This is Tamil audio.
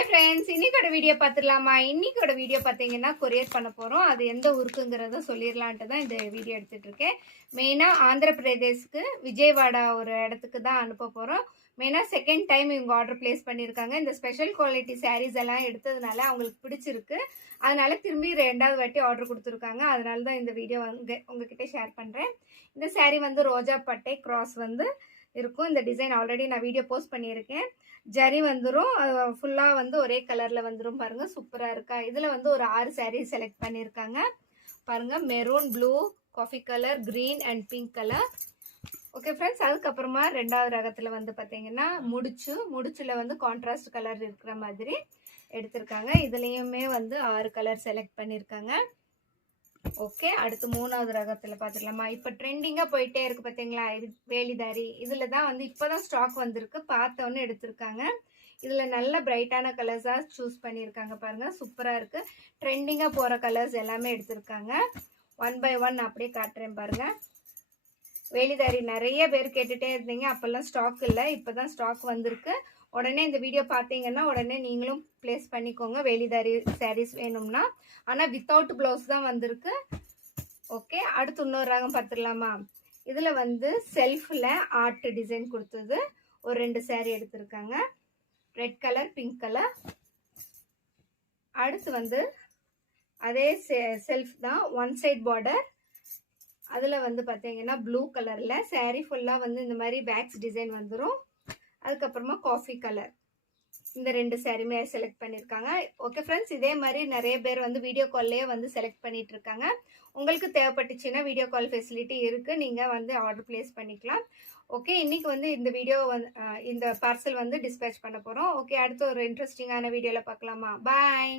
ஹாய் ஃப்ரெண்ட்ஸ், இன்னைக்கோட வீடியோ பார்த்துடலாமா? இன்னைக்கோட வீடியோ பார்த்தீங்கன்னா கொரியர் பண்ண போகிறோம். அது எந்த ஊருக்குங்கிறத சொல்லிடலான்ட்டு தான் இந்த வீடியோ எடுத்துகிட்டு இருக்கேன். மெயினாக ஆந்திர பிரதேஷ்க்கு விஜயவாடா ஒரு இடத்துக்கு தான் அனுப்ப போகிறோம். மெயினாக செகண்ட் டைம் இவங்க ஆர்டர் பிளேஸ் பண்ணியிருக்காங்க. இந்த ஸ்பெஷல் குவாலிட்டி சாரீஸ் எல்லாம் எடுத்ததுனால அவங்களுக்கு பிடிச்சிருக்கு. அதனால திரும்பி 2வது வாட்டி ஆர்டர் கொடுத்துருக்காங்க. அதனால தான் இந்த வீடியோ உங்ககிட்ட ஷேர் பண்ணுறேன். இந்த சாரீ வந்து ரோஜா பட்டை கிராஸ் வந்து இருக்கும். இந்த டிசைன் ஆல்ரெடி நான் வீடியோ போஸ்ட் பண்ணியிருக்கேன். ஜரி வந்துடும், ஃபுல்லாக வந்து ஒரே கலரில் வந்துடும். பாருங்கள், சூப்பராக இருக்கா? இதில் வந்து ஒரு 6 சாரீ செலக்ட் பண்ணியிருக்காங்க. பாருங்கள், maroon, blue, coffee colour, green and pink colour. Okay friends, அதுக்கப்புறமா 2வது ரகத்தில் வந்து பார்த்தீங்கன்னா முடிச்சில் வந்து கான்ட்ராஸ்ட் கலர் இருக்கிற மாதிரி எடுத்திருக்காங்க. இதுலேயுமே வந்து 6 கலர் செலக்ட் பண்ணியிருக்காங்க. ஓகே, அடுத்து 3வது ரகத்தில் பார்த்துக்கலாமா? இப்போ ட்ரெண்டிங்காக போயிட்டே இருக்குது பார்த்தீங்களா, இது வேலிதாரி. இதில் தான் வந்து இப்போ தான் ஸ்டாக் வந்திருக்கு. பார்த்தோன்னு எடுத்திருக்காங்க. இதில் நல்ல பிரைட்டான கலர்ஸாக சூஸ் பண்ணியிருக்காங்க. பாருங்கள், சூப்பராக இருக்குது. ட்ரெண்டிங்காக போகிற கலர்ஸ் எல்லாமே எடுத்திருக்காங்க. 1 by 1 அப்படியே காட்டுறேன் பாருங்கள். வேலிதாரி நிறைய பேர் கேட்டுகிட்டே இருந்தீங்க. அப்போல்லாம் ஸ்டாக் இல்லை, இப்போ தான் ஸ்டாக் வந்திருக்கு. உடனே இந்த வீடியோ பார்த்தீங்கன்னா உடனே நீங்களும் பிளேஸ் பண்ணிக்கோங்க வேலிதாரி சாரீஸ் வேணும்னா. ஆனால் வித்தவுட் ப்ளவுஸ் தான் வந்திருக்கு. ஓகே, அடுத்து இன்னொரு ரகம் பார்த்துடலாமா? இதில் வந்து செல்ஃபில் ஆர்ட் டிசைன் கொடுத்தது ஒரு 2 சாரீ எடுத்திருக்காங்க. Red colour, pink colour. அடுத்து வந்து அதே செல்ஃப் தான், 1 சைட் பார்டர். அதில் வந்து பார்த்தீங்கன்னா ப்ளூ கலரில் சாரீ ஃபுல்லாக வந்து இந்த மாதிரி பேக்ஸ் டிசைன் வந்துடும். அதுக்கப்புறமா காஃபி கலர். இந்த 2 சாரீமே செலக்ட் பண்ணியிருக்காங்க. ஓகே ஃப்ரெண்ட்ஸ், இதே மாதிரி நிறைய பேர் வந்து வீடியோ கால்லேயே வந்து செலக்ட் பண்ணிட்டு இருக்காங்க. உங்களுக்கு தேவைப்பட்டுச்சுன்னா வீடியோ கால் ஃபெசிலிட்டி இருக்குது, நீங்கள் வந்து ஆர்டர் பிளேஸ் பண்ணிக்கலாம். ஓகே, இன்றைக்கி வந்து இந்த வீடியோ வந்து இந்த பார்சல் வந்து டிஸ்பேச் பண்ண போகிறோம். ஓகே, அடுத்து ஒரு இன்ட்ரெஸ்டிங்கான வீடியோவில் பார்க்கலாமா? பாய்.